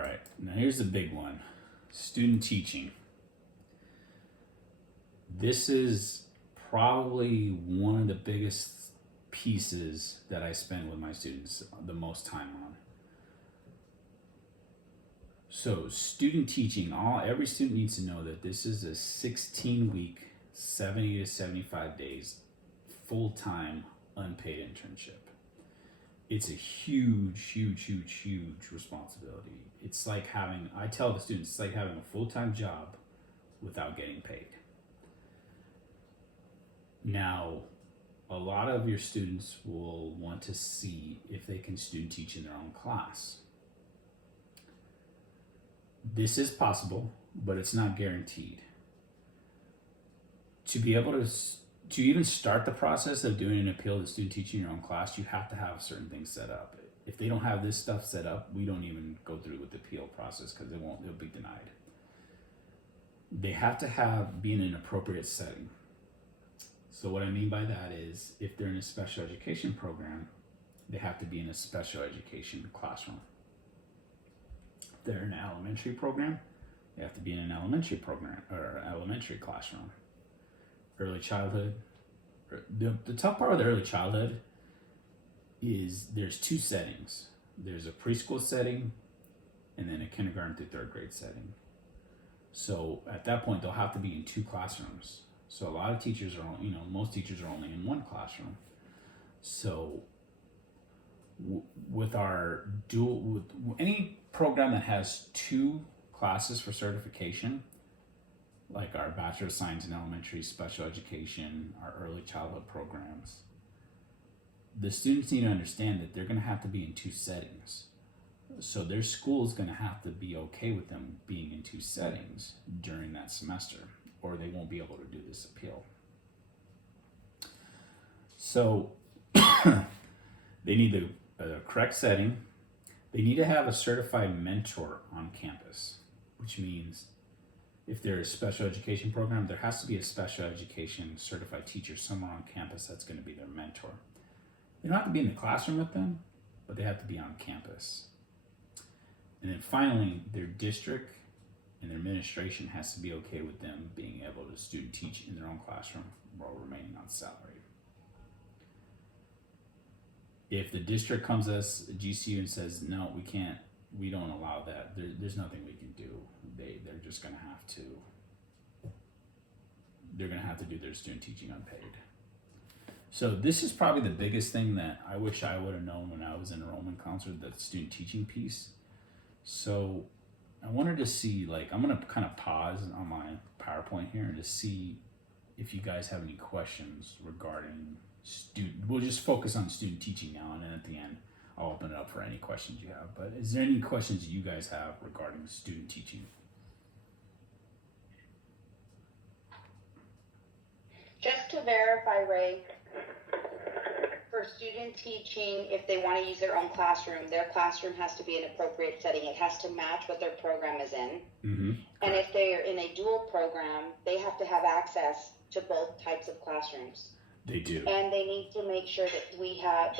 right, now here's the big one. Student teaching. This is probably one of the biggest pieces that I spend with my students the most time on. So student teaching, every student needs to know that this is a 16-week, 70 to 75 days, full-time, unpaid internship. It's a huge responsibility. It's like I tell the students, it's like having a full-time job without getting paid. Now, a lot of your students will want to see if they can student teach in their own class. This is possible, but it's not guaranteed. To be able to even start the process of doing an appeal to student teaching in your own class, you have to have certain things set up. If they don't have this stuff set up, we don't even go through with the appeal process because they'll be denied. They have to be in an appropriate setting. So what I mean by that is if they're in a special education program, they have to be in a special education classroom. If they're in an elementary program, they have to be in an elementary program or elementary classroom. Early childhood. The tough part with early childhood is there's two settings. There's a preschool setting and then a kindergarten through third grade setting. So at that point, they'll have to be in two classrooms. So a lot of teachers most teachers are only in one classroom. So with any program that has two classes for certification, like our Bachelor of Science in Elementary, Special Education, our early childhood programs, the students need to understand that they're going to have to be in two settings. So their school is going to have to be okay with them being in two settings during that semester, or they won't be able to do this appeal. So they need the correct setting. They need to have a certified mentor on campus, which means if they're a special education program, there has to be a special education certified teacher somewhere on campus that's going to be their mentor. They don't have to be in the classroom with them, but they have to be on campus. And then finally, their district and their administration has to be okay with them being able to student teach in their own classroom while remaining on salary. If the district comes to us, GCU, and says, no, we don't allow that, there's nothing we can do. They're just gonna have to do their student teaching unpaid. So this is probably the biggest thing that I wish I would have known when I was an enrollment counselor, the student teaching piece. So I wanted to see, I'm gonna kind of pause on my PowerPoint here and to see if you guys have any questions regarding we'll just focus on student teaching now, and then at the end, I'll open it up for any questions you have. But is there any questions you guys have regarding student teaching? Just to verify, Ray, for student teaching, if they want to use their own classroom, their classroom has to be an appropriate setting. It has to match what their program is in. Mm-hmm. And if they're in a dual program, they have to have access to both types of classrooms. They do. And they need to make sure that they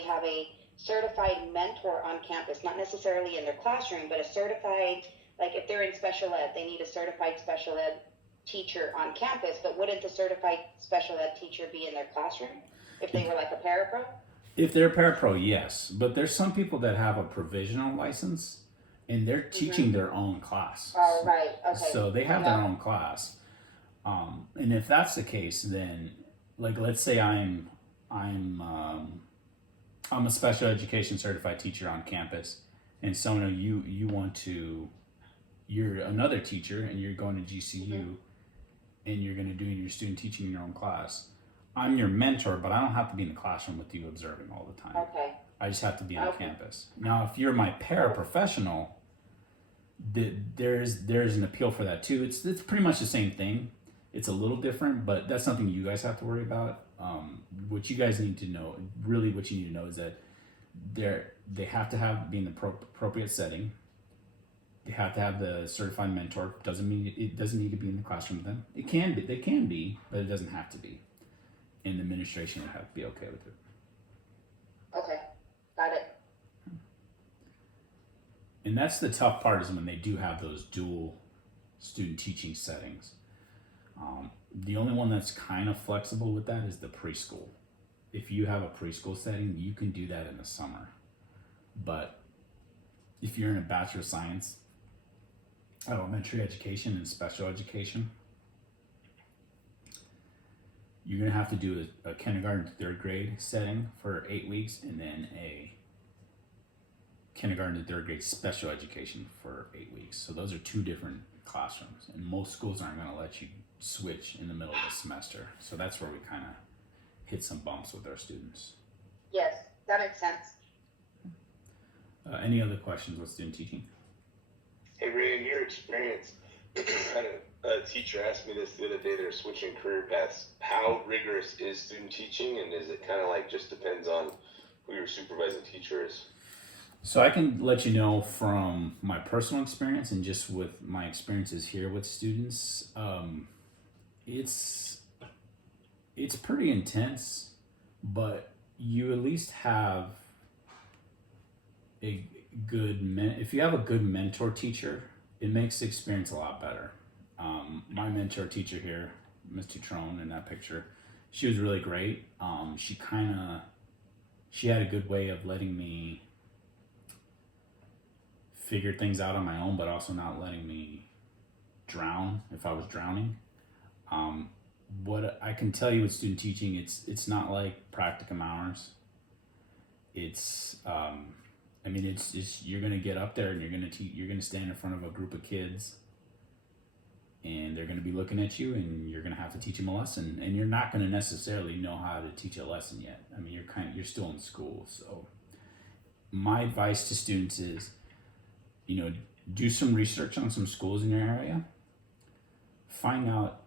have a certified mentor on campus, not necessarily in their classroom, but a certified, like if they're in special ed, they need a certified special ed teacher on campus, but wouldn't the certified special ed teacher be in their classroom if they were like a parapro? If they're a parapro, yes. But there's some people that have a provisional license and they're teaching their own class. Oh, right. Okay. So they have their own class. And if that's the case, then let's say I'm a special education certified teacher on campus, and Sona, you're another teacher and you're going to GCU and you're going to do your student teaching in your own class. I'm your mentor, but I don't have to be in the classroom with you observing all the time. Okay. I just have to be on campus. Now, if you're my paraprofessional, there's an appeal for that too. It's pretty much the same thing. It's a little different, but that's something you guys have to worry about. What you guys need to know, really what you need to know is that they have to be in the appropriate setting. They have to have the certified mentor. It doesn't need to be in the classroom with them. They can be, but it doesn't have to be. And the administration would have to be okay with it. Okay, got it. and that's the tough part is when they do have those dual student teaching settings. The only one that's kind of flexible with that is the preschool. If you have a preschool setting, you can do that in the summer. But if you're in a Bachelor of Science, elementary education and special education, you're going to have to do a kindergarten to third grade setting for 8 weeks, and then a kindergarten to third grade special education for 8 weeks. So those are two different classrooms, and most schools aren't going to let you switch in the middle of the semester. So that's where we kind of hit some bumps with our students. Yes, that makes sense. Any other questions with student teaching? Hey Ray, in your experience, I had a teacher asked me this the other day. They're switching career paths. How rigorous is student teaching, and is it kind of like just depends on who your supervising teacher is? So I can let you know from my personal experience and just with my experiences here with students, it's pretty intense, but you at least have a good if you have a good mentor teacher, it makes the experience a lot better. My mentor teacher here, Ms. Tutrone in that picture, she was really great. She had a good way of letting me figure things out on my own, but also not letting me drown if I was drowning. What I can tell you with student teaching, it's not like practicum hours. It's you're gonna get up there and you're gonna stand in front of a group of kids, and they're gonna be looking at you, and you're gonna have to teach them a lesson, and you're not gonna necessarily know how to teach a lesson yet. I mean, you're still in school. So my advice to students is, do some research on some schools in your area. Find out,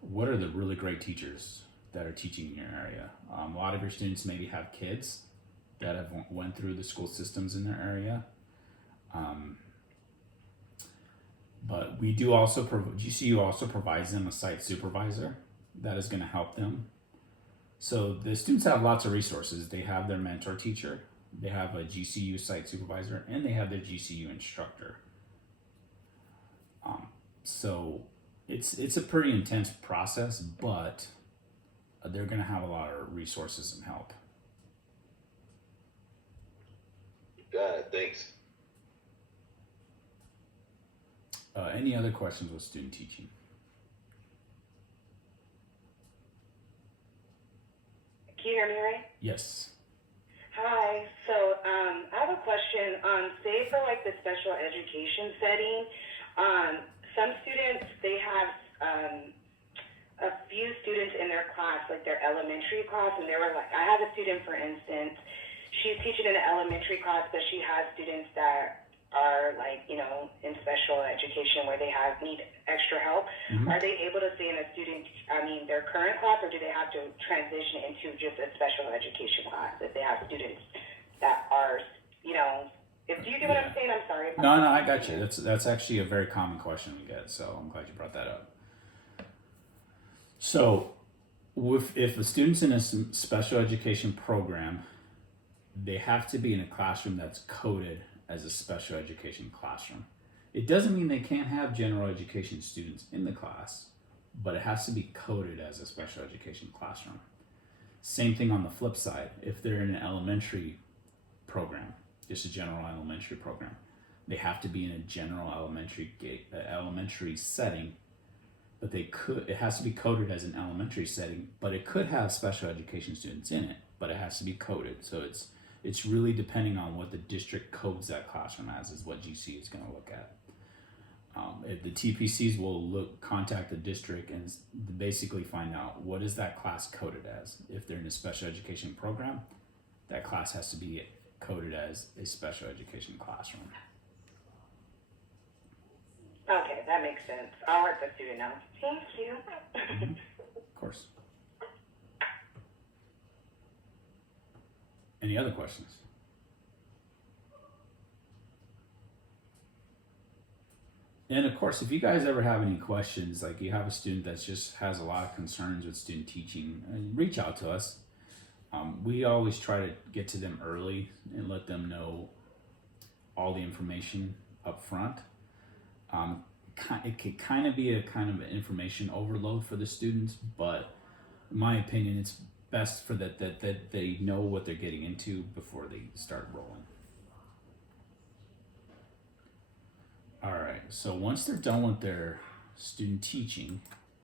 what are the really great teachers that are teaching in your area. A lot of your students maybe have kids that have went through the school systems in their area. But we do also, GCU also provides them a site supervisor that is going to help them. So the students have lots of resources. They have their mentor teacher, they have a GCU site supervisor, and they have their GCU instructor. So it's a pretty intense process, but they're going to have a lot of resources and help. Got it. Thanks. Any other questions with student teaching? Can you hear me, Ray? Yes. Hi. So I have a question. Say for like the special education setting, some students, they have a few students in their class, like their elementary class, and they were like, I have a student, for instance, she's teaching in an elementary class, but she has students that are like, in special education where they need extra help. Mm-hmm. Are they able to stay in their current class, or do they have to transition into just a special education class if they have students that are, do you get what I'm saying? I'm sorry. No, I got you. That's actually a very common question we get, so I'm glad you brought that up. So, if a student's in a special education program, they have to be in a classroom that's coded as a special education classroom. It doesn't mean they can't have general education students in the class, but it has to be coded as a special education classroom. Same thing on the flip side. If they're in an elementary program, just a general elementary program, they have to be in a general elementary setting, but it has to be coded as an elementary setting, but it could have special education students in it, but it has to be coded. So it's really depending on what the district codes that classroom as is what GC is going to look at. If the TPCs will contact the district and basically find out what is that class coded as. If they're in a special education program, that class has to be coded as a special education classroom. Okay, that makes sense. I'll let the student know. Thank you. Mm-hmm. Of course. Any other questions? And of course, if you guys ever have any questions, like you have a student that just has a lot of concerns with student teaching, reach out to us. We always try to get to them early and let them know all the information up front. It could kind of be a kind of information overload for the students, but in my opinion, it's best for that they know what they're getting into before they start rolling. All right, so once they're done with their student teaching,